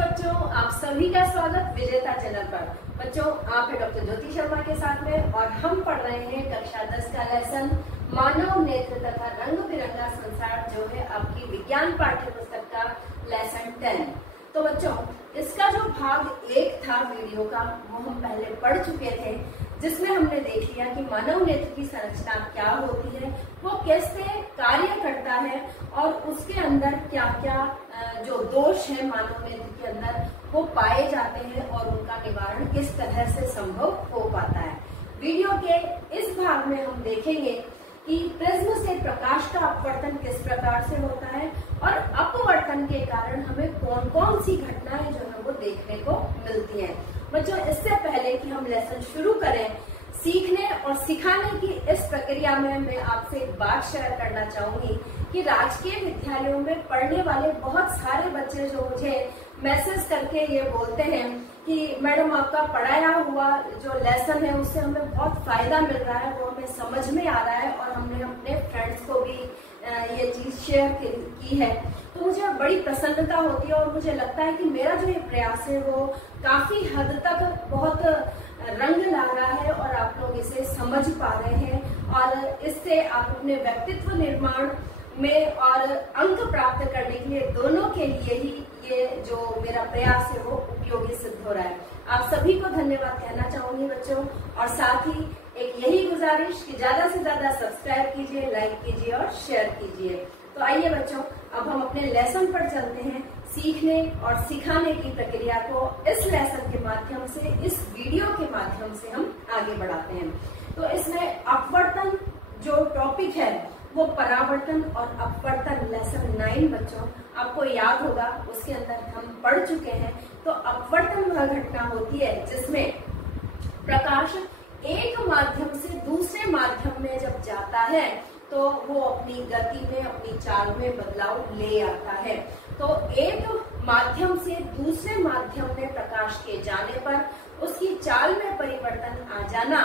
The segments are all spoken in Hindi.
बच्चों, आप सभी का स्वागत विजेता चैनल पर। बच्चों, आप है डॉक्टर ज्योति शर्मा के साथ में और हम पढ़ रहे हैं कक्षा 10 का लेसन मानव नेत्र तथा रंग बिरंगा संसार, जो है आपकी विज्ञान पाठ्य पुस्तक का लेसन 10। तो बच्चों, इसका जो भाग 1 था वीडियो का, वो हम पहले पढ़ चुके थे, जिसमें हमने देख लिया कि मानव नेत्र की संरचना क्या होती है, वो कैसे कार्य करता है और उसके अंदर क्या क्या जो दोष है मानव नेत्र के अंदर वो पाए जाते हैं और उनका निवारण किस तरह से संभव हो पाता है। वीडियो के इस भाग में हम देखेंगे कि प्रिज्म से प्रकाश का अपवर्तन किस प्रकार से होता है और अपवर्तन के कारण हमें कौन कौन सी घटनाएं जो है वो देखने को मिलती हैं। बच्चों, इससे पहले कि हम लेसन शुरू करें, सीखने और सिखाने की इस प्रक्रिया में मैं आपसे एक बात शेयर करना चाहूंगी कि राजकीय विद्यालयों में पढ़ने वाले बहुत सारे बच्चे जो मुझे मैसेज करके ये बोलते हैं कि मैडम, आपका पढ़ाया हुआ जो लेसन है उससे हमें बहुत फायदा मिल रहा है, वो हमें समझ में आ रहा है और हमने अपने फ्रेंड्स को भी ये चीज शेयर की है। तो मुझे बड़ी प्रसन्नता होती है और मुझे लगता है कि मेरा जो ये प्रयास है वो काफी हद तक बहुत रंग ला रहा है और आप लोग इसे समझ पा रहे हैं और इससे आप अपने व्यक्तित्व निर्माण में और अंक प्राप्त करने के लिए, दोनों के लिए ही ये जो मेरा प्रयास है वो उपयोगी सिद्ध हो रहा है। आप सभी को धन्यवाद कहना चाहूंगी बच्चों, और साथ ही एक यही गुजारिश कि ज्यादा से ज्यादा सब्सक्राइब कीजिए, लाइक कीजिए और शेयर कीजिए। तो आइए बच्चों, अब हम अपने लेसन पर चलते हैं। सीखने और सिखाने की प्रक्रिया को इस लेसन के माध्यम से, इस वीडियो के माध्यम से हम आगे बढ़ाते हैं। तो इसमें अपवर्तन जो टॉपिक है वो परावर्तन और अपवर्तन लेसन 9 बच्चों आपको याद होगा, उसके अंदर हम पढ़ चुके हैं। तो अपवर्तन वह घटना होती है जिसमें प्रकाश एक माध्यम से दूसरे माध्यम में जब जाता है तो वो अपनी गति में, अपनी चाल में बदलाव ले आता है। तो एक माध्यम से दूसरे माध्यम में प्रकाश के जाने पर उसकी चाल में परिवर्तन आ जाना,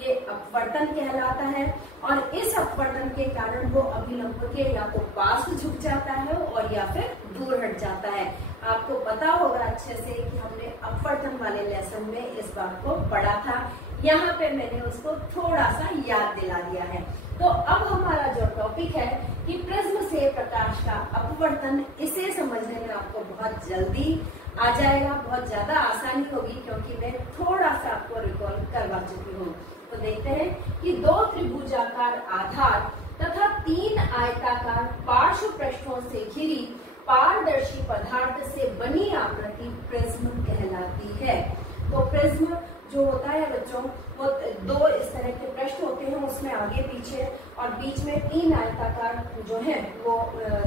ये अपवर्तन कहलाता है। और इस अपवर्तन के कारण वो अभिलंब के या तो पास झुक जाता है और या फिर दूर हट जाता है। आपको पता होगा अच्छे से कि हमने अपवर्तन वाले लेसन में इस बात को पढ़ा था, यहाँ पे मैंने उसको थोड़ा सा याद दिला दिया है। तो अब हमारा जो टॉपिक है कि प्रिज्म से प्रकाश का अपवर्तन, इसे समझने में आपको बहुत जल्दी आ जाएगा, बहुत ज्यादा आसानी होगी क्योंकि मैं थोड़ा सा आपको रिकॉल करवा चुकी हूँ। तो देखते हैं कि 2 त्रिभुजाकार आधार तथा 3 आयताकार पार्श्व पृष्ठों से घिरी पारदर्शी पदार्थ से बनी आकृति प्रिज्म कहलाती है। तो प्रिज्म जो होता है बच्चों, वो 2 इस तरह के पृष्ठ होते हैं, उसमें आगे पीछे और बीच में 3 आयताकार जो है वो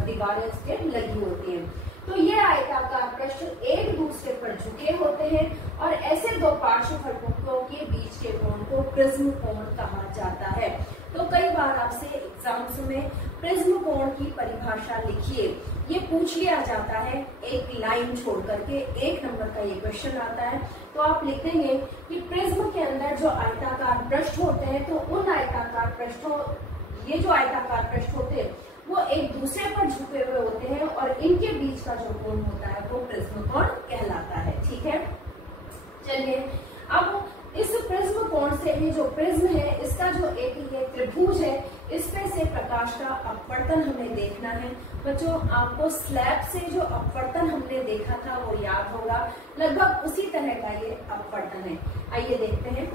दीवारें इसके लगी होती हैं। तो ये आयताकार पृष्ठ एक दूसरे पर झुके होते हैं और ऐसे 2 पार्श्व फलकों के बीच के कोण को प्रिज्म कोण कहा जाता है। तो कई बार आपसे एग्जाम्स में प्रिज्म कोण की परिभाषा लिखिए, ये पूछ लिया जाता है एक लाइन छोड़ करके, 1 नंबर का ये क्वेश्चन आता है। तो आप लिख देंगे कि प्रिज्म के अंदर जो आयताकार पृष्ठ होते हैं, तो उन आयताकार पृष्ठों, ये जो आयताकार पृष्ठ होते हैं वो एक दूसरे पर झुके हुए होते हैं और इनके बीच का जो कोण होता है वो प्रिज्म कोण कहलाता है। ठीक है, चलिए अब इस प्रिज्म कोण से, ये जो प्रिज्म है इसका जो एक ये त्रिभुज है, इसमें से प्रकाश का अपवर्तन हमें देखना है। बच्चों, आपको स्लैब से जो अपवर्तन हमने देखा था वो याद होगा, लगभग उसी तरह का ये अपवर्तन है। आइए देखते हैं।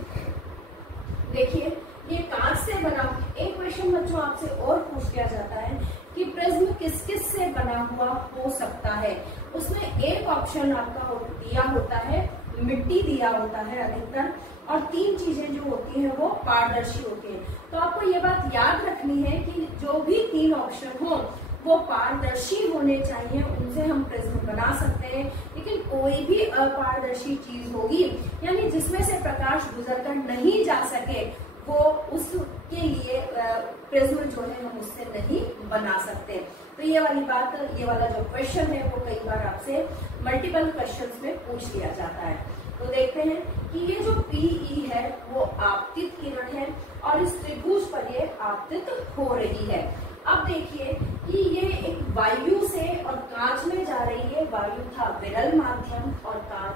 देखिए, ये कांच से बना, एक क्वेश्चन बच्चों आपसे और पूछ लिया जाता है कि प्रिज्म किस किस से बना हुआ हो सकता है। उसमें एक ऑप्शन आपका दिया होता है, मिट्टी दिया होता है अधिकतर, और 3 चीजें जो होती हैं वो पारदर्शी होती हैं। तो आपको ये बात याद रखनी है कि जो भी 3 ऑप्शन हो वो पारदर्शी होने चाहिए, उनसे हम प्रिज्म बना सकते हैं। लेकिन कोई भी अपारदर्शी चीज होगी, यानी जिसमें से प्रकाश गुजरकर नहीं जा सके, वो उसके लिए प्रिज्म जो है हम उससे नहीं बना सकते। तो ये वाली बात, ये वाला जो क्वेश्चन है वो कई बार आपसे मल्टीपल क्वेश्चंस में पूछ लिया जाता है। तो देखते हैं कि ये जो PE है वो आपतित किरण है और इस त्रिभुज पर ये आपतित हो रही है। अब देखिए कि ये एक वायु से और कांच में जा रही है, वायु था विरल माध्यम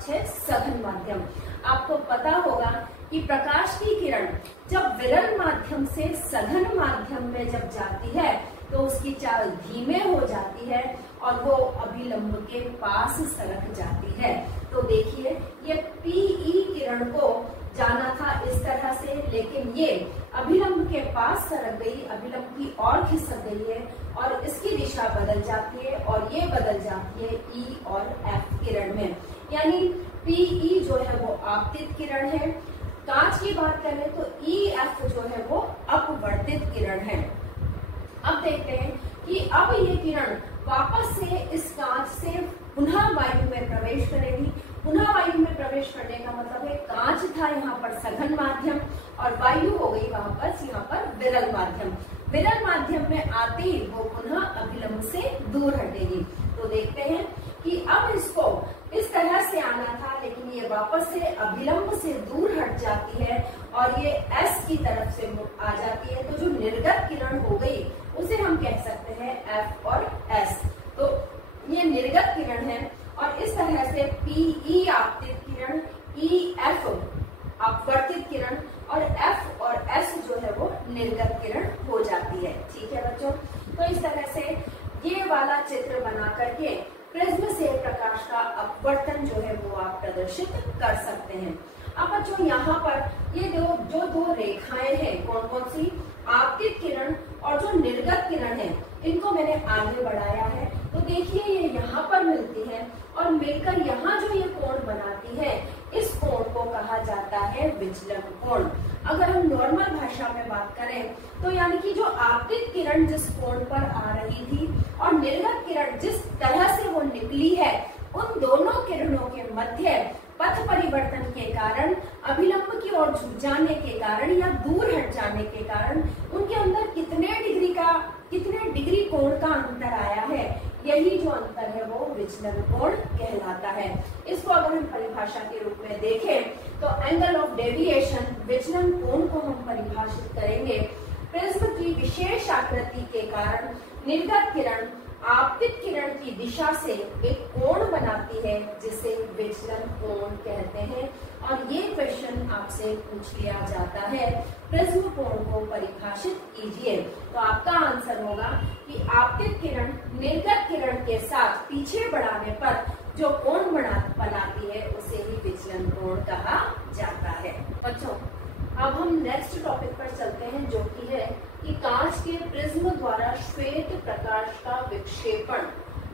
5 है सघन माध्यम। आपको पता होगा कि प्रकाश की किरण जब विरल माध्यम से सघन माध्यम में जब जाती है तो उसकी चाल धीमे हो जाती है और वो अभिलंब के पास सरक जाती है। तो देखिए ये पीई किरण को जाना था इस तरह से, लेकिन ये अभिलंब के पास सरक गई, अभिलंब की ओर खिसक गई है और इसकी दिशा बदल जाती है और ये बदल जाती है ई और एफ किरण में। यानी पीई जो है वो आपतित किरण है, कांच की बात करें तो ई एफ जो है वो अपवर्तित किरण है। अब देखते हैं कि अब ये किरण वापस से इस कांच से पुनः वायु में प्रवेश करेगी। पुनः वायु में प्रवेश करने का मतलब है कांच था यहाँ पर सघन माध्यम और वायु हो गई वापस यहाँ पर विरल माध्यम। विरल माध्यम में आते ही वो पुनः अभिलंब से दूर हटेगी। तो देखते हैं कि अब इसको इस तरह से आना था, लेकिन ये वापस से अभिलंब से दूर हट जाती है और ये S की तरफ से आ जाती है। तो जो निर्गत किरण हो गई उसे हम कह सकते हैं F और S। तो ये निर्गत किरण है और इस तरह से PE आपतित किरण, EF अपवर्तित किरण और F और S जो है वो निर्गत किरण हो जाती है। ठीक है बच्चों, तो इस तरह से ये वाला चित्र बना करके प्रिज्म से प्रकाश का अपवर्तन जो है वो आप प्रदर्शित कर सकते हैं। अब बच्चों यहाँ पर ये जो दो रेखाएं हैं कौन कौन सी, आपतित किरण और जो निर्गत किरण है, इनको मैंने आगे बढ़ाया है। तो देखिए ये यहाँ पर मिलती है और मिलकर यहाँ जो ये कोण बनाती है, इस कोण को कहा जाता है विचलन कोण। अगर हम नॉर्मल भाषा में बात करें तो यानी कि जो आपतित किरण जिस कोण पर आ रही थी और निर्गत किरण जिस तरह से वो निकली है, उन दोनों किरणों के मध्य पथ परिवर्तन के कारण, अभिलंब की ओर झुक जाने के कारण या दूर हट जाने के कारण उनके अंदर कितने डिग्री कोण का अंतर आया है, यही जो अंतर है वो विचलन कोण कहलाता है। इसको अगर हम परिभाषा के रूप में देखें तो एंगल ऑफ डेविएशन, विचलन कोण को हम परिभाषित करेंगे। प्रिज्म की विशेष आकृति के कारण निर्गत किरण आपतित किरण की दिशा से एक कोण बनाती है जिसे विचलन कोण कहते हैं। और ये क्वेश्चन आपसे पूछ लिया जाता है, प्रिज्म कोण को परिभाषित कीजिए। तो आपका आंसर होगा कि आपतित किरण निर्गत किरण के साथ पीछे बढ़ाने पर जो कोण बनाती है उसे ही विचलन कोण कहा जाता है। बच्चों अब हम नेक्स्ट टॉपिक पर चलते हैं, जो कि है कि कांच के प्रिज्म द्वारा श्वेत प्रकाश का विक्षेपण।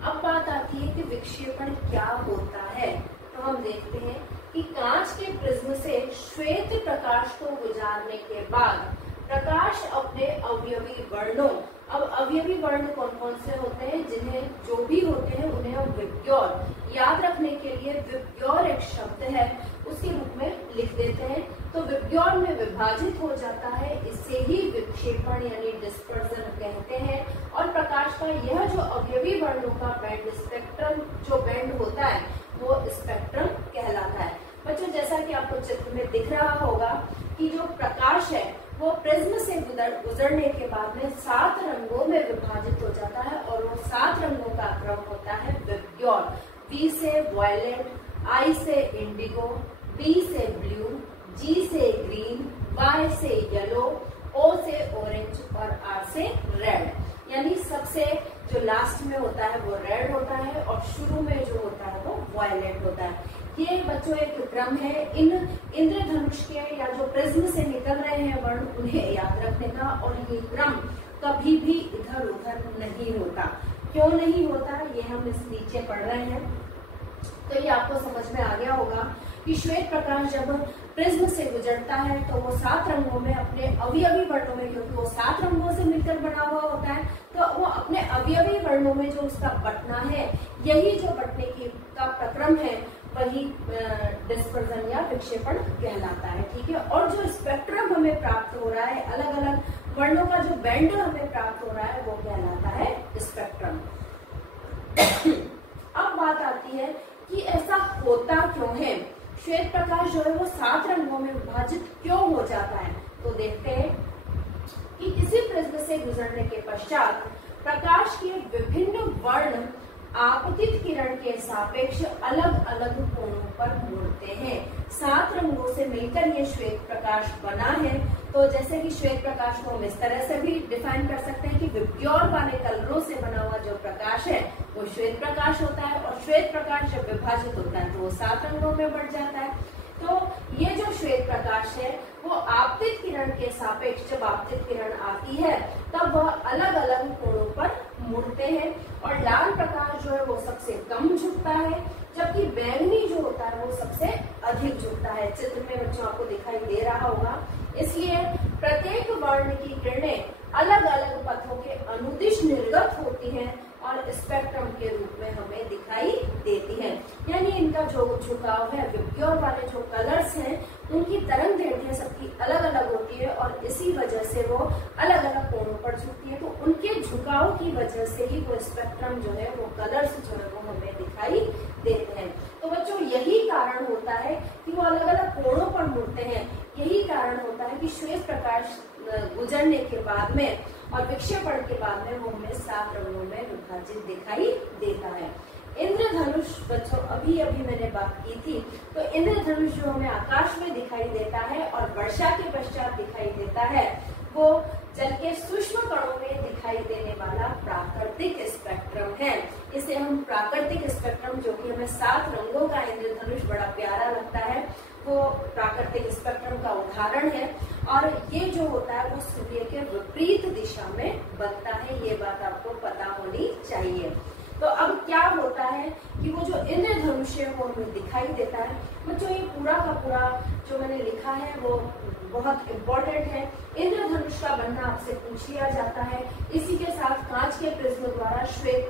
अब बात आती है कि विक्षेपण क्या होता है। तो हम देखते हैं कि कांच के प्रिज्म से श्वेत प्रकाश को गुजारने के बाद प्रकाश अपने अवयवी वर्णों, अब अवयवी वर्ण कौन कौन से होते हैं, जिन्हें जो भी होते हैं उन्हें हम विब्ग्योर, याद रखने के लिए विब्ग्योर एक शब्द है उसके रूप में लिख देते हैं। तो विब्ग्योर में विभाजित हो जाता है, इससे ही विक्षेपण यानी डिस्पर्जन कहते हैं। और प्रकाश का यह जो अवयवी वर्णों का बैंड, स्पेक्ट्रम जो बैंड होता है वो स्पेक्ट्रम कहलाता है। बच्चों जैसा कि आपको चित्र में दिख रहा होगा कि जो प्रकाश है वो प्रिज्म से गुजरने के बाद में 7 रंगों में विभाजित हो जाता है और वो 7 रंगों का क्रम होता है विब्ग्योर। V से वॉयलेट, I से इंडिगो, B से ब्लू, G से ग्रीन, Y से येलो, O से ऑरेंज और R से रेड। यानी सबसे जो लास्ट में होता है वो रेड होता है और शुरू में जो होता है वो वॉयलेट होता है। ये बच्चों एक क्रम है इन इंद्रधनुष के या जो प्रिज्म से निकल रहे हैं वर्ण, उन्हें याद रखने का। और ये क्रम कभी भी इधर उधर नहीं होता। क्यों नहीं होता ये हम इस नीचे पढ़ रहे हैं, तो ये आपको समझ में आ गया होगा कि श्वेत प्रकाश जब प्रिज्म से गुजरता है तो वो 7 रंगों में अपने अवयवी वर्णों में, क्योंकि वो 7 रंगों से मिलकर बना हुआ होता है, तो वो अपने अवयवी वर्णों में जो उसका बटना है, यही जो बटने की का प्रक्रम है वही डिस्पर्जन या विक्षेपण कहलाता है। ठीक है, और जो स्पेक्ट्रम हमें प्राप्त हो रहा है, अलग अलग वर्णों का जो बैंड हमें प्राप्त हो रहा है वो कहलाता है स्पेक्ट्रम। अब बात आती है कि ऐसा होता क्यों है, श्वेत प्रकाश जो है वो 7 रंगों में विभाजित क्यों हो जाता है। तो देखते हैं कि किसी प्रिज्म से गुजरने के पश्चात प्रकाश के विभिन्न वर्ण आपतित किरण के सापेक्ष अलग अलग कोणों पर मुड़ते हैं। 7 रंगों से मिलकर ये श्वेत प्रकाश बना है। तो जैसे कि श्वेत प्रकाश को हम इस तरह से भी डिफाइन कर सकते हैं कि विबग्योर वाले कलरों से बना हुआ जो प्रकाश है वो श्वेत प्रकाश होता है, और श्वेत प्रकाश जब विभाजित होता है तो वो 7 रंगों में बढ़ जाता है। तो ये जो श्वेत प्रकाश है वो आपतित किरण के सापेक्ष, जब आपतित किरण आती है तब वह अलग अलग कोणों पर मुड़ते हैं, और लाल प्रकाश जो है वो सबसे कम झुकता है, जबकि बैंगनी जो होता है वो सबसे अधिक झुकता है। चित्र में बच्चों आपको दिखाई दे रहा होगा। इसलिए प्रत्येक वर्ण की किरणें अलग अलग पथों के अनुदिश निर्गत होती हैं और स्पेक्ट्रम के रूप में हमें दिखाई देती है। यानी इनका जो झुकाव है, विबग्योर वाले जो कलर्स हैं उनकी तरंग दैर्ध्य सबकी अलग अलग होती है, और इसी वजह से वो अलग अलग कोणों पर झुकती है। तो उनके झुकाव की वजह से ही वो स्पेक्ट्रम जो है, वो कलर्स जो है वो हमें दिखाई देते हैं। तो बच्चों यही कारण होता है कि वो अलग अलग कोणों पर मुड़ते हैं। यही कारण होता है कि श्वेत प्रकाश गुजरने के बाद में और विक्षेपण के बाद में वो हमें 7 रंगों में विभाजित दिखाई देता है। इंद्रधनुष बच्चों अभी मैंने बात की थी, तो इंद्रधनुष जो हमें आकाश में दिखाई देता है और वर्षा के पश्चात दिखाई देता है, वो जल के सूक्ष्म कणों में दिखाई देने वाला प्राकृतिक स्पेक्ट्रम है। इसे हम प्राकृतिक स्पेक्ट्रम, जो कि हमें 7 रंगों का इंद्रधनुष बड़ा प्यारा लगता है, वो प्राकृतिक स्पेक्ट्रम का उदाहरण है। और ये जो होता है वो सूर्य के विपरीत दिशा में बनता है, ये बात आपको पता होनी चाहिए। तो अब क्या होता है कि वो जो इंद्रधनुष है वो हमें दिखाई देता है। बच्चों ये पूरा का पूरा जो मैंने लिखा है वो बहुत इम्पोर्टेंट है। इंद्रधनुष का बनना आपसे पूछ लिया जाता है। इसी के साथ कांच के प्रिज्म द्वारा श्वेत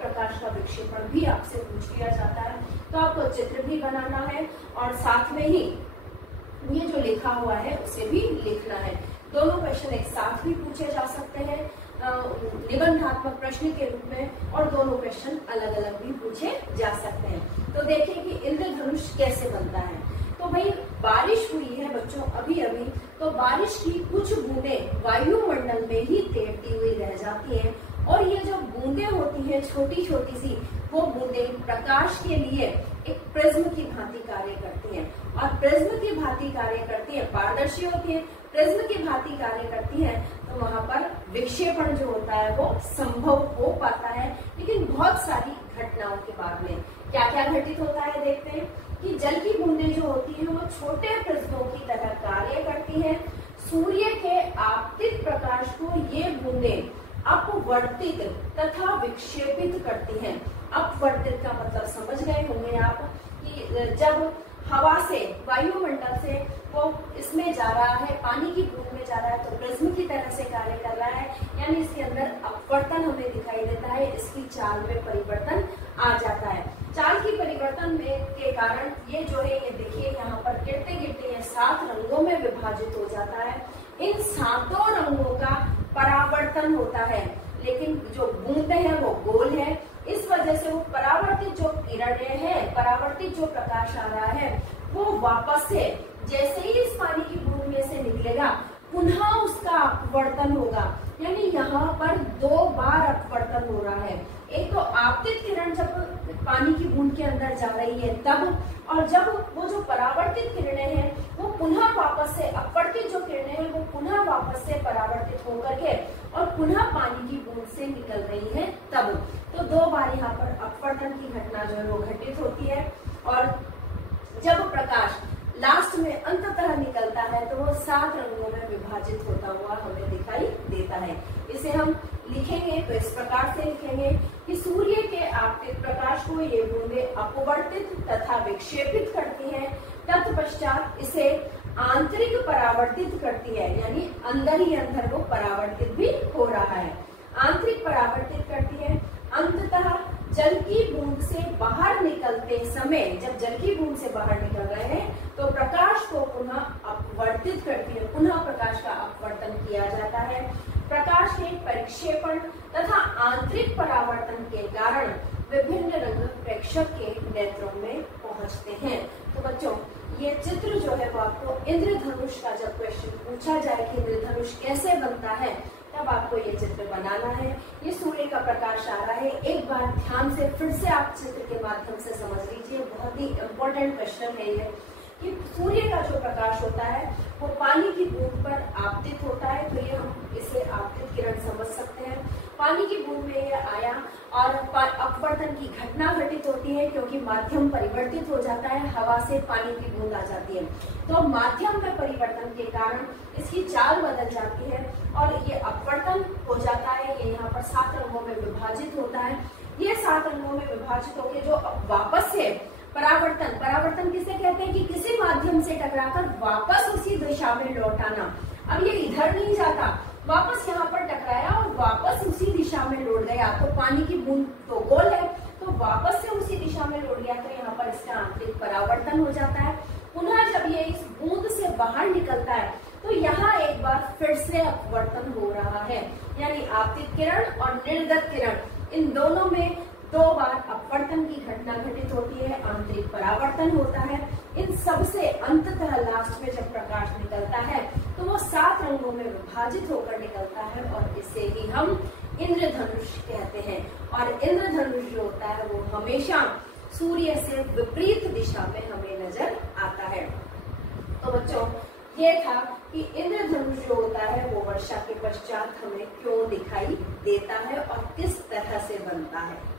प्रकाश का विक्षेपण भी आपसे पूछ लिया जाता है। तो आपको चित्र भी बनाना है और साथ में ही ये जो लिखा हुआ है उसे भी लिखना है। दोनों क्वेश्चन एक साथ भी पूछे जा सकते हैं निबंधात्मक प्रश्न के रूप में, और दोनों क्वेश्चन अलग अलग भी पूछे जा सकते हैं। तो देखिए कि इंद्रधनुष कैसे बनता है। तो भाई बारिश हुई है बच्चों अभी, तो बारिश की कुछ बूंदें वायुमंडल में ही तैरती हुई रह जाती हैं, और ये जो बूंदें होती हैं छोटी छोटी सी, वो बूंदें प्रकाश के लिए एक प्रिज्म की भांति कार्य करती हैं, और प्रिज्म की भांति कार्य करती है, पारदर्शी होती है, प्रिज्म की भांति कार्य करती है, तो वहां पर विक्षेपण जो होता है वो संभव हो पाता है। लेकिन बहुत सारी घटनाओं के बाद में क्या क्या घटित होता है देखते हैं कि जल की बूंदें जो होती हैं वो छोटे प्रिज्मों की तरह कार्य करती हैं। सूर्य के आपतित प्रकाश को ये बूंदें अपवर्तित तथा विक्षेपित करती हैं। अपवर्तित का मतलब समझ गए होंगे आप कि जब हवा से, वायुमंडल से वो इसमें जा रहा है, पानी की बूंद में जा रहा है, तो प्रिज्म की तरह से कार्य कर रहा है, यानी इसके अंदर अपवर्तन हमें दिखाई देता है, इसकी चाल में परिवर्तन आ जाता है। चाल की परिवर्तन में के कारण ये जो है, ये देखिए यहाँ पर गिरते गिरते ये 7 रंगों में विभाजित हो जाता है। इन 7 रंगों का परावर्तन होता है, लेकिन जो बूंद है वो गोल है। इस वजह से वो परावर्तित जो किरणें हैं, परावर्तित जो प्रकाश आ रहा है, वो वापस से जैसे ही इस पानी की बूंद में से निकलेगा पुनः उसका अपवर्तन होगा। यानी यहाँ पर 2 बार अपवर्तन हो रहा है। एक तो आपतित किरण जब पानी की बूंद के अंदर जा रही है तब, और जब वो जो परावर्तित किरणें हैं वो पुनः वापस से, अपवर्तित जो किरणें हैं वो पुनः वापस से परावर्तित होकर के और पुनः पानी की बूंद से निकल रही है तब। तो 2 बार यहाँ पर अपवर्तन की घटना जो है वो घटित होती है, और जब प्रकाश लास्ट में अंततः निकलता है तो वो 7 रंगों में विभाजित होता हुआ हमें दिखाई देता है। इसे हम लिखेंगे तो इस प्रकार से लिखेंगे कि सूर्य के आपतित प्रकाश को ये बूंदें अपवर्तित तथा विक्षेपित करती हैं, तत्पश्चात इसे आंतरिक परावर्तित करती है, यानी अंदर ही अंदर वो परावर्तित भी हो रहा है, आंतरिक परावर्तित करती है। अंततः जल की बूंद से बाहर निकलते समय, जब जल की बूंद से बाहर निकल रहे हैं तो प्रकाश को पुनः अपवर्तित करती है, पुनः प्रकाश का अपवर्तन किया जाता है। प्रकाश के परिक्षेपण तथा आंतरिक परावर्तन के कारण विभिन्न रंग प्रेक्षक के नेत्रों में पहुंचते हैं। तो बच्चों ये चित्र जो है वो आपको इंद्रधनुष का जब क्वेश्चन पूछा जाए कि इंद्रधनुष कैसे बनता है, तब आपको ये चित्र बनाना है। ये सूर्य का प्रकाश आ रहा है, एक बार ध्यान से फिर से आप चित्र के माध्यम से समझ लीजिए। बहुत ही इम्पोर्टेंट क्वेश्चन है ये कि सूर्य का जो प्रकाश होता है वो पानी की बूंद पर आपतित होता है, तो ये हम इसे आपतित किरण समझ सकते हैं। पानी की बूंद में ये आया और अपवर्तन की घटना घटित होती है क्योंकि माध्यम परिवर्तित हो जाता है, हवा से पानी की बूंद आ जाती है, तो माध्यम में परिवर्तन के कारण इसकी चाल बदल जाती है और ये अपवर्तन हो जाता है। ये यहाँ पर 7 रंगों में विभाजित होता है। ये 7 रंगों में विभाजित होकर जो वापस से परावर्तन किसे कहते हैं कि किसी माध्यम से टकराकर वापस उसी दिशा में लौट आना। अब ये इधर नहीं जाता, वापस यहाँ पर टकराया और वापस उसी दिशा में लौट गया, तो पानी की बूंद तो गोल है, तो वापस से उसी दिशा में लौट गया, तो यहाँ पर इसका आंतरिक परावर्तन हो जाता है। पुनः जब ये इस बूंद से बाहर निकलता है तो यहाँ एक बार फिर से अपवर्तन हो रहा है, यानी आपतित किरण और निर्गत किरण इन दोनों में 2 बार अपवर्तन की घटना घटित होती है, आंतरिक परावर्तन होता है। इन सब से अंततः लास्ट में जब प्रकाश निकलता है तो वो 7 रंगों में विभाजित होकर निकलता है और इसे ही हम इंद्रधनुष कहते हैं। और इंद्रधनुष जो होता है वो हमेशा सूर्य से विपरीत दिशा में हमें नजर आता है। तो बच्चों ये था कि इंद्रधनुष जो होता है वो वर्षा के पश्चात हमें क्यों दिखाई देता है और किस तरह से बनता है।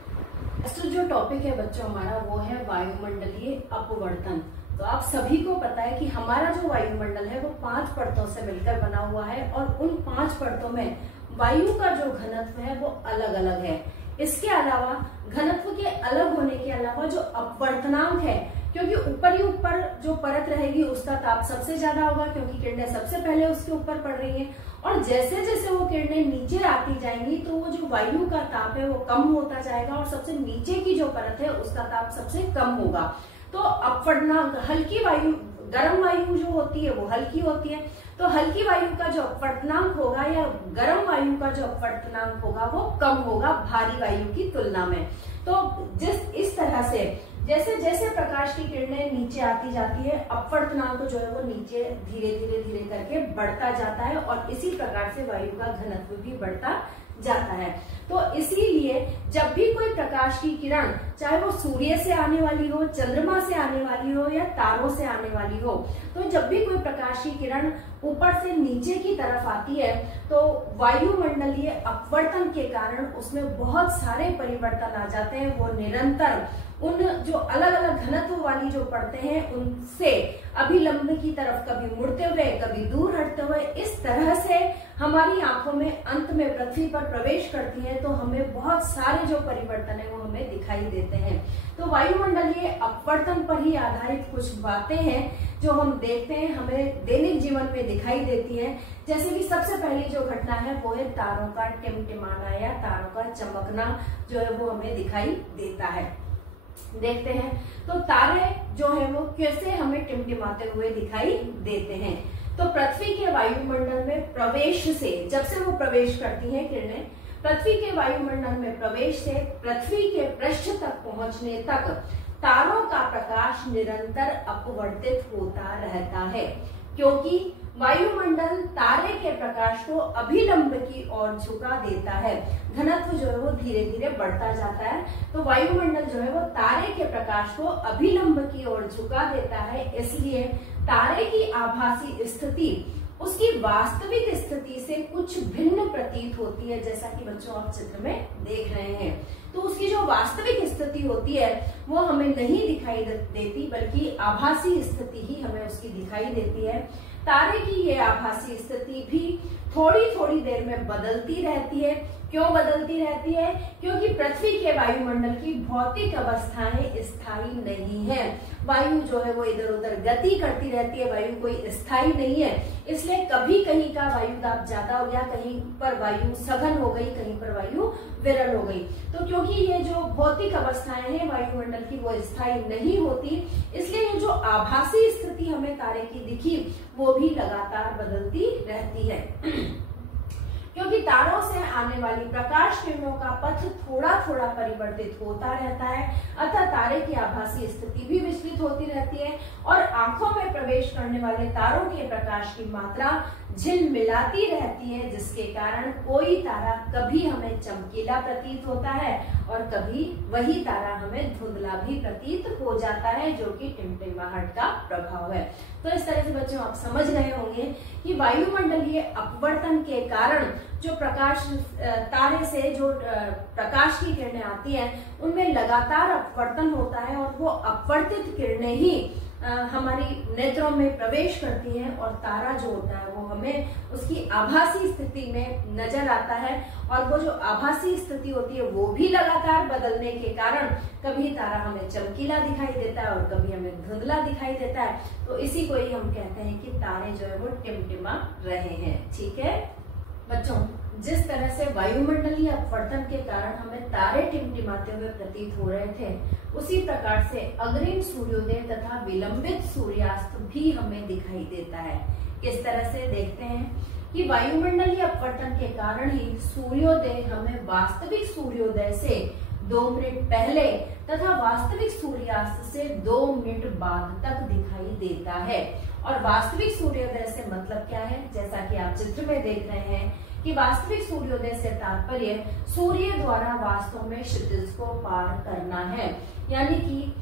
तो जो टॉपिक है बच्चों हमारा वो है वायुमंडलीय अपवर्तन। तो आप सभी को पता है कि हमारा जो वायुमंडल है वो 5 परतों से मिलकर बना हुआ है और उन 5 परतों में वायु का जो घनत्व है वो अलग अलग है। इसके अलावा घनत्व के अलग होने के अलावा जो अपवर्तनांक है, क्योंकि ऊपर ही ऊपर जो परत रहेगी उसका ताप सबसे ज्यादा होगा क्योंकि किरणें सबसे पहले उसके ऊपर पड़ रही हैं, और जैसे जैसे वो किरणें नीचे आती जाएंगी तो वो जो वायु का ताप है वो कम होता जाएगा और सबसे नीचे की जो परत है उसका ताप सबसे कम होगा। तो अपवर्तनांक हल्की वायु, गर्म वायु जो होती है वो हल्की होती है, तो हल्की वायु का जो अपवर्तनांक होगा या गर्म वायु का जो अपवर्तनांक होगा वो कम होगा भारी वायु की तुलना में। तो इस तरह से जैसे जैसे प्रकाश की किरणें नीचे आती जाती है अपवर्तनांक जो है वो नीचे धीरे धीरे करके बढ़ता जाता है और इसी प्रकार से वायु का घनत्व भी बढ़ता जाता है। तो इसीलिए जब भी कोई प्रकाश की किरण, चाहे वो सूर्य से आने वाली हो, चंद्रमा से आने वाली हो या तारों से आने वाली हो, तो जब भी कोई प्रकाश की किरण ऊपर से नीचे की तरफ आती है तो वायुमंडलीय अपवर्तन के कारण उसमें बहुत सारे परिवर्तन आ जाते हैं। वो निरंतर उन जो अलग अलग घनत्व वाली जो परतें हैं उनसे अभिलंब की तरफ कभी मुड़ते हुए कभी दूर हटते हुए इस तरह से हमारी आंखों में अंत में पृथ्वी पर प्रवेश करती है, तो हमें बहुत सारे जो परिवर्तन है वो हमें दिखाई देते हैं। तो वायुमंडलीय अपवर्तन पर ही आधारित कुछ बातें हैं जो हम देखते हैं, हमें दैनिक जीवन में दिखाई देती है। जैसे कि सबसे पहली जो घटना है वो है तारों का टिमटिमाना या तारों का चमकना जो है वो हमें दिखाई देता है। देखते हैं तो तारे जो है वो कैसे हमें टिमटिमाते हुए दिखाई देते हैं। तो पृथ्वी के वायुमंडल में प्रवेश से, जब से वो प्रवेश करती हैं किरणें, पृथ्वी के वायुमंडल में प्रवेश से पृथ्वी के पृष्ठ तक पहुंचने तक तारों का प्रकाश निरंतर अपवर्तित होता रहता है, क्योंकि वायुमंडल तारे के प्रकाश को अभिलंब की ओर झुका देता है। घनत्व जो है वो धीरे धीरे बढ़ता जाता है, तो वायुमंडल जो है वो तारे के प्रकाश को अभिलंब की ओर झुका देता है। इसलिए तारे की आभासी स्थिति उसकी वास्तविक स्थिति से कुछ भिन्न प्रतीत होती है, जैसा कि बच्चों आप चित्र में देख रहे हैं। तो उसकी जो वास्तविक स्थिति होती है वो हमें नहीं दिखाई देती, बल्कि आभासी स्थिति ही हमें उसकी दिखाई देती है। तारे की ये आभासी स्थिति भी थोड़ी थोड़ी देर में बदलती रहती है। क्यों बदलती रहती है? क्योंकि पृथ्वी के वायुमंडल की भौतिक अवस्थाएं स्थायी नहीं है। वायु जो है वो इधर उधर गति करती रहती है, वायु कोई स्थायी नहीं है। इसलिए कभी कहीं का वायु दाब ज्यादा हो गया, कहीं पर वायु सघन हो गई, कहीं पर वायु विरल हो गई। तो क्योंकि ये जो भौतिक अवस्थाएं हैं वायुमंडल की वो स्थायी नहीं होती, इसलिए ये जो आभासी स्थिति हमें तारे की दिखी वो भी लगातार बदलती रहती है। क्योंकि तारों से आने वाली प्रकाश किरणों का पथ थोड़ा थोड़ा परिवर्तित होता रहता है, अतः तारे की आभासी स्थिति भी विचलित होती रहती है और आंखों में प्रवेश करने वाले तारों के प्रकाश की मात्रा झिलमिलाती रहती है, जिसके कारण कोई तारा कभी हमें चमकीला प्रतीत होता है और कभी वही तारा हमें धुंधला भी प्रतीत हो जाता है, जो कि टिमटिमाहट का प्रभाव है। तो इस तरह से बच्चों आप समझ गए होंगे कि वायुमंडलीय अपवर्तन के कारण जो प्रकाश तारे से जो प्रकाश की किरणें आती हैं उनमें लगातार अपवर्तन होता है और वो अपवर्तित किरणें ही हमारी नेत्रों में प्रवेश करती हैं और तारा जो होता है वो हमें उसकी आभासी स्थिति में नजर आता है। और वो जो आभासी स्थिति होती है वो भी लगातार बदलने के कारण कभी तारा हमें चमकीला दिखाई देता है और कभी हमें धुंधला दिखाई देता है। तो इसी को ही हम कहते हैं कि तारे जो है वो टिमटिमा रहे हैं। ठीक है बच्चों, जिस तरह से वायुमंडलीय अपवर्तन के कारण हमें तारे टिमटिमाते हुए प्रतीत हो रहे थे, उसी प्रकार से अग्रिम सूर्योदय तथा विलंबित सूर्यास्त भी हमें दिखाई देता है। किस तरह से देखते हैं कि वायुमंडलीय अपवर्तन के कारण ही सूर्योदय हमें वास्तविक सूर्योदय से 2 मिनट पहले तथा वास्तविक सूर्यास्त से 2 मिनट बाद तक दिखाई देता है। और वास्तविक सूर्योदय से मतलब क्या है, जैसा कि आप चित्र में देख रहे हैं कि वास्तविक सूर्योदय से तात्पर्य सूर्य द्वारा वास्तव में क्षितिज को पार करना है। यानी कि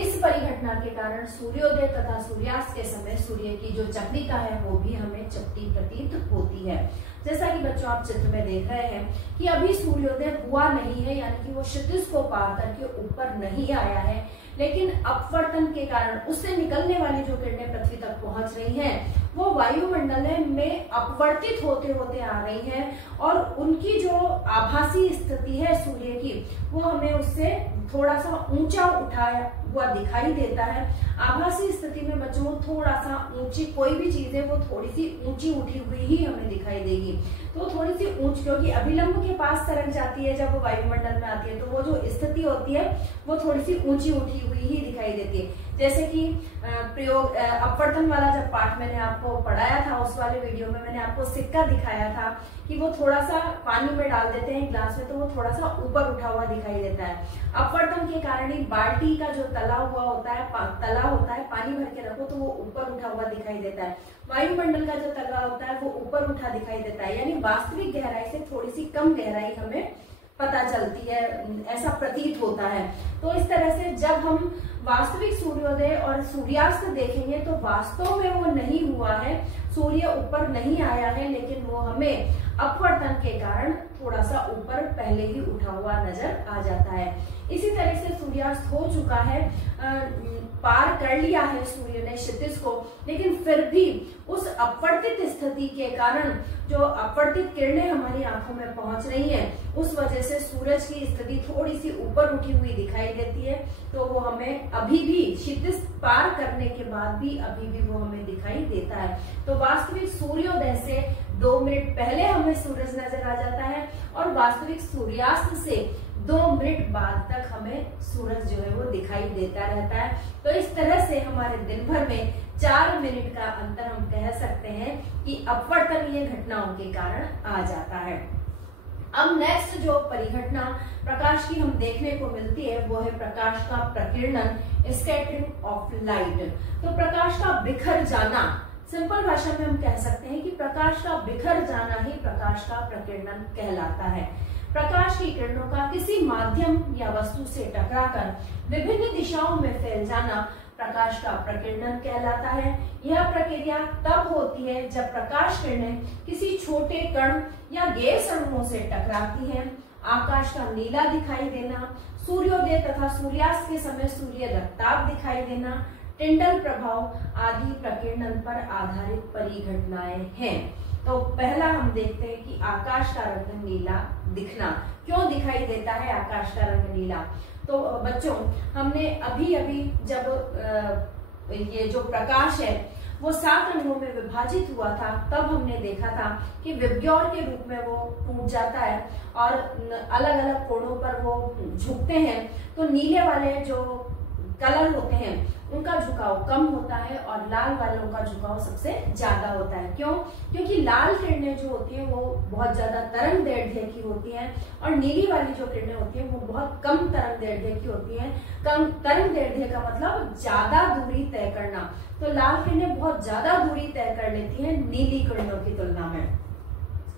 इस परिघटना के कारण सूर्योदय तथा सूर्यास्त के समय सूर्य की जो चक्रिका है वो भी हमें चपटी प्रतीत होती है। जैसा कि बच्चों आप चित्र में देख रहे हैं कि अभी सूर्योदय हुआ नहीं है, यानी कि वो क्षितिज को पार करके ऊपर नहीं आया है, लेकिन अपवर्तन के कारण उससे निकलने वाली जो किरणें पृथ्वी तक पहुंच रही हैं वो वायुमंडल में अपवर्तित होते होते आ रही हैं और उनकी जो आभासी स्थिति है सूर्य की वो हमें उससे थोड़ा सा ऊंचा उठाया हुआ दिखाई देता है। आभासी स्थिति में बच्चों थोड़ा सा ऊंची कोई भी चीज है वो थोड़ी सी ऊंची उठी हुई ही हमें दिखाई देगी। तो थोड़ी सी ऊंच, क्योंकि अभिलंब के पास सरक जाती है जब वो वायुमंडल में आती है, तो वो जो स्थिति होती है वो थोड़ी सी ऊंची उठी हुई ही दिखाई देती है। जैसे कि प्रयोग अपवर्तन वाला जब पाठ मैंने आपको पढ़ाया था उस वाले वीडियो में मैंने आपको सिक्का दिखाया था कि वो थोड़ा सा पानी में डाल देते हैं ग्लास में तो वो थोड़ा सा ऊपर उठा हुआ दिखाई देता है। अपवर्तन के कारण ही बाल्टी का जो तलाव होता है पानी भर के रखो तो वो ऊपर उठा हुआ दिखाई देता है। वायुमंडल का जो तलाव होता है वो ऊपर उठा दिखाई देता है, यानी वास्तविक गहराई से थोड़ी सी कम गहराई हमें पता चलती है, ऐसा प्रतीत होता है। तो इस तरह से जब हम वास्तविक सूर्योदय और सूर्यास्त देखेंगे तो वास्तव में वो नहीं हुआ है, सूर्य ऊपर नहीं आया है, लेकिन वो हमें अपवर्तन के कारण थोड़ा सा ऊपर पहले ही उठा हुआ नजर आ जाता है। इसी तरह से सूर्यास्त हो चुका है, पार कर लिया है सूर्य ने क्षितिज को, लेकिन फिर भी उस अपवर्तित स्थिति के कारण जो अपवर्तित किरणें हमारी आंखों में पहुंच रही हैं, उस वजह से सूरज की स्थिति थोड़ी सी ऊपर उठी हुई दिखाई देती है। तो वो हमें अभी भी क्षितिज पार करने के बाद भी अभी भी वो हमें दिखाई देता है। तो वास्तविक सूर्योदय से 2 मिनट पहले हमें सूरज नजर आ जाता है और वास्तविक सूर्यास्त से 2 मिनट बाद तक हमें सूरज जो है वो दिखाई देता रहता है। तो इस तरह से हमारे दिन भर में 4 मिनट का अंतर हम कह सकते हैं कि अपवर्तनीय घटनाओं के कारण आ जाता है। अब नेक्स्ट जो परिघटना प्रकाश की हम देखने को मिलती है वो है प्रकाश का प्रकीर्णन, स्कैटरिंग ऑफ लाइट। तो प्रकाश का बिखर जाना, सिंपल भाषा में हम कह सकते हैं कि प्रकाश का बिखर जाना ही प्रकाश का प्रकीर्णन कहलाता है। प्रकाश की किरणों का किसी माध्यम या वस्तु से टकराकर विभिन्न दिशाओं में फैल जाना प्रकाश का प्रकीर्णन कहलाता है। यह प्रक्रिया तब होती है जब प्रकाश किरणें किसी छोटे कण या गैस अणुओं से टकराती हैं। आकाश का नीला दिखाई देना, सूर्योदय तथा सूर्यास्त के समय सूर्य रक्ताभ दिखाई देना, टिंडल प्रभाव आदि प्रकीर्णन पर आधारित परिघटनाएं हैं। तो पहला हम देखते हैं कि आकाश का रंग नीला दिखना। क्यों दिखाई देता है आकाश का रंग नीला? तो बच्चों हमने अभी अभी जब ये जो प्रकाश है वो 7 रंगों में विभाजित हुआ था तब हमने देखा था कि विबग्योर के रूप में वो टूट जाता है और अलग अलग कोणों पर वो झुकते हैं। तो नीले वाले जो कलर होते हैं उनका झुकाव कम होता है और लाल वालों का झुकाव सबसे ज्यादा होता है। क्यों? क्योंकि लाल किरणें जो होती हैं वो बहुत ज्यादा तरंग दैर्ध्य की होती हैं और नीली वाली जो किरणें होती हैं वो बहुत कम तरंग दैर्ध्य की होती हैं। कम तरंग दैर्ध्य का मतलब ज्यादा दूरी तय करना। तो लाल किरणें बहुत ज्यादा दूरी तय कर लेती हैं नीली किरणों की तुलना में।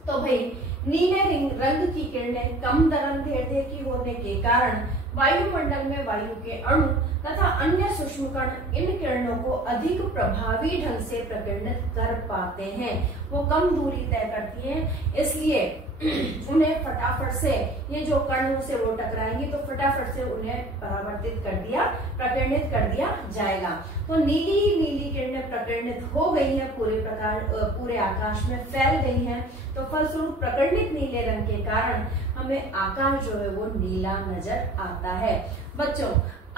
तो भाई नीले रंग की किरणें कम तरंगदैर्ध्य की होने के कारण वायुमंडल में वायु के अणु तथा अन्य सूक्ष्म कण इन किरणों को अधिक प्रभावी ढंग से प्रकीर्णित कर पाते हैं। वो कम दूरी तय करती हैं, इसलिए उन्हें फटाफट से ये जो कण से वो टकराएंगी तो फटाफट से उन्हें परावर्तित कर दिया, प्रकीर्णित कर दिया जाएगा। तो नीली किरणें प्रकीर्णित हो गई हैं, पूरे आकाश में फैल गई हैं। तो फलस्वरूप प्रकीर्णित नीले रंग के कारण हमें आकाश जो है वो नीला नजर आता है। बच्चों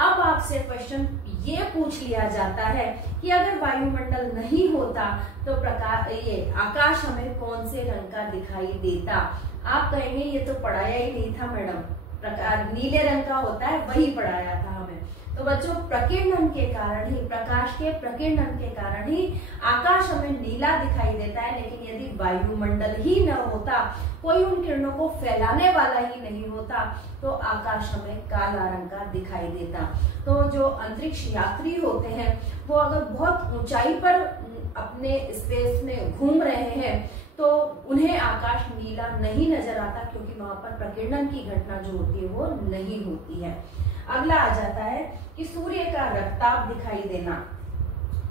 अब आपसे क्वेश्चन ये पूछ लिया जाता है कि अगर वायुमंडल नहीं होता तो ये आकाश हमें कौन से रंग का दिखाई देता। आप कहेंगे ये तो पढ़ाया ही नहीं था मैडम, नीले रंग का होता है वही पढ़ाया था हमें। तो बच्चों प्रकीर्णन के कारण ही, प्रकाश के प्रकीर्णन के कारण ही आकाश हमें नीला दिखाई देता है। लेकिन यदि वायुमंडल ही न होता, कोई उन किरणों को फैलाने वाला ही नहीं होता, तो आकाश हमें काला रंग का दिखाई देता। तो जो अंतरिक्ष यात्री होते हैं वो अगर बहुत ऊंचाई पर अपने स्पेस में घूम रहे हैं तो उन्हें आकाश नीला नहीं नजर आता, क्योंकि वहां पर प्रकीर्णन की घटना जो होती है वो नहीं होती है। अगला आ जाता है कि सूर्य का रक्ताभ दिखाई देना।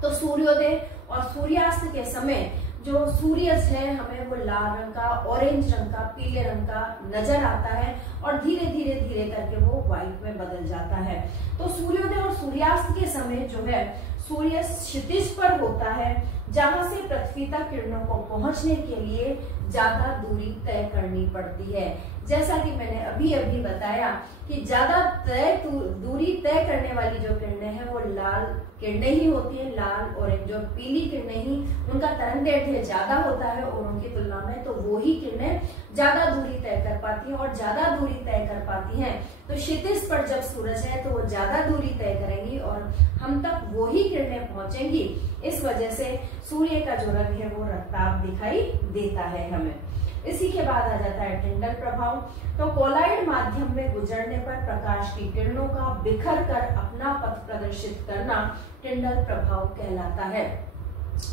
तो सूर्योदय और सूर्यास्त के समय जो सूर्य है हमें वो लाल रंग का, ऑरेंज रंग का, पीले रंग का नजर आता है और धीरे धीरे करके वो व्हाइट में बदल जाता है। तो सूर्योदय और सूर्यास्त के समय जो है सूर्य क्षितिज पर होता है, जहां से पृथ्वी तक किरणों को पहुंचने के लिए ज्यादा दूरी तय करनी पड़ती है। जैसा कि मैंने अभी बताया कि ज्यादा दूरी तय करने वाली जो किरणें हैं वो लाल किरणें ही होती हैं, लाल ऑरेंज और पीली किरणें ही, उनका तरंगदैर्ध्य ज्यादा होता है और उनकी तुलना में तो वो ही किरणें ज्यादा दूरी तय कर पाती हैं। और ज्यादा दूरी तय कर पाती हैं तो क्षितिज पर जब सूरज है तो वो ज्यादा दूरी तय करेंगी और हम तक वो ही किरणें पहुंचेंगी। इस वजह से सूर्य का जो रंग है वो रक्ताभ दिखाई देता है हमें। इसी के बाद आ जाता है टिंडल प्रभाव। तो कोलाइड माध्यम में गुजरने पर प्रकाश की किरणों का बिखर कर अपना पथ प्रदर्शित करना टिंडल प्रभाव कहलाता है।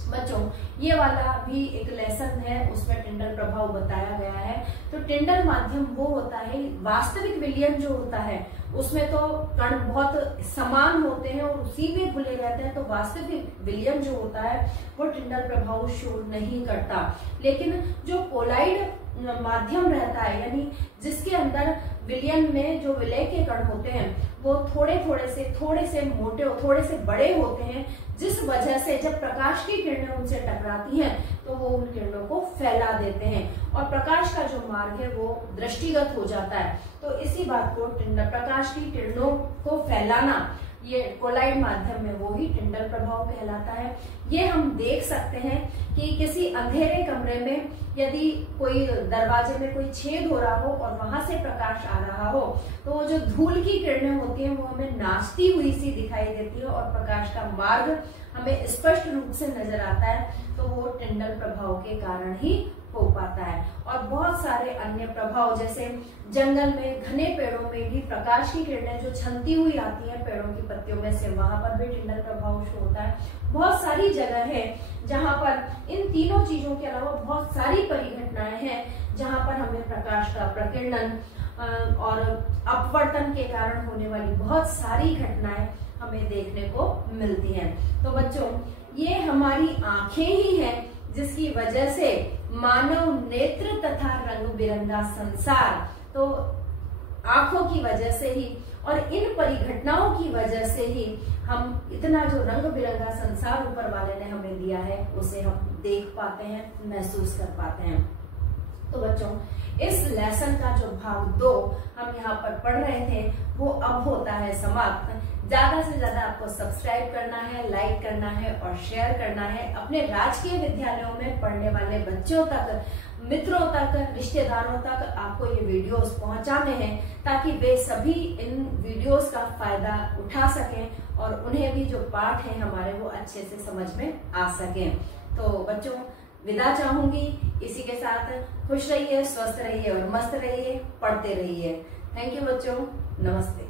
बच्चों ये वाला भी एक लेसन है, उसमें टिंडल प्रभाव बताया गया है। तो टिंडल माध्यम वो होता है, वास्तविक विलयन जो होता है उसमें तो कण बहुत समान होते हैं और उसी में घुले रहते हैं, तो वास्तविक विलयन जो होता है वो टिंडल प्रभाव शो नहीं करता। लेकिन जो कोलाइड माध्यम रहता है, यानी जिसके अंदर विलयन में जो विलय के कण होते हैं वो थोड़े से मोटे, थोड़े से बड़े होते हैं, जिस वजह से जब प्रकाश की किरणें उनसे टकराती हैं तो वो उन किरणों को फैला देते हैं और प्रकाश का जो मार्ग है वो दृष्टिगत हो जाता है। तो इसी बात को प्रकाश की किरणों को फैलाना, ये कोलाइड माध्यम में वो ही टिंडल प्रभाव कहलाता है। ये हम देख सकते हैं कि किसी अंधेरे कमरे में यदि कोई दरवाजे में कोई छेद हो रहा हो और वहां से प्रकाश आ रहा हो तो वो जो धूल की किरणें होती हैं वो हमें नाचती हुई सी दिखाई देती है और प्रकाश का मार्ग हमें स्पष्ट रूप से नजर आता है। तो वो टिंडल प्रभाव के कारण ही हो पाता है। और बहुत सारे अन्य प्रभाव, जैसे जंगल में घने पेड़ों में भी प्रकाश की किरणें जो छनती हुई आती हैं पेड़ों की पत्तियों में से, वहां पर भी टिंडल प्रभाव शो होता है। बहुत सारी जगह है जहां पर इन तीनों चीजों के अलावा बहुत सारी परिघटनाएं हैं जहां पर हमें प्रकाश का प्रकीर्णन और अपवर्तन के कारण होने वाली बहुत सारी घटनाएं हमें देखने को मिलती हैं। तो बच्चों ये हमारी आंखें ही हैं जिसकी वजह से मानव नेत्र तथा रंग बिरंगा संसार, तो आंखों की वजह से ही और इन परिघटनाओं की वजह से ही हम इतना जो रंग बिरंगा संसार ऊपर वाले ने हमें दिया है उसे हम देख पाते हैं, महसूस कर पाते हैं। तो बच्चों इस लेसन का जो भाग 2 हम यहाँ पर पढ़ रहे थे वो अब होता है समाप्त। ज्यादा से ज्यादा आपको सब्सक्राइब करना है, लाइक करना है और शेयर करना है। अपने राजकीय विद्यालयों में पढ़ने वाले बच्चों तक, मित्रों तक, रिश्तेदारों तक आपको ये वीडियोस पहुंचाने हैं ताकि वे सभी इन वीडियोस का फायदा उठा सकें और उन्हें भी जो पाठ है हमारे वो अच्छे से समझ में आ सकें। तो बच्चों विदा चाहूंगी, इसी के साथ खुश रहिए, स्वस्थ रहिए और मस्त रहिए, पढ़ते रहिए। थैंक यू बच्चों, नमस्ते।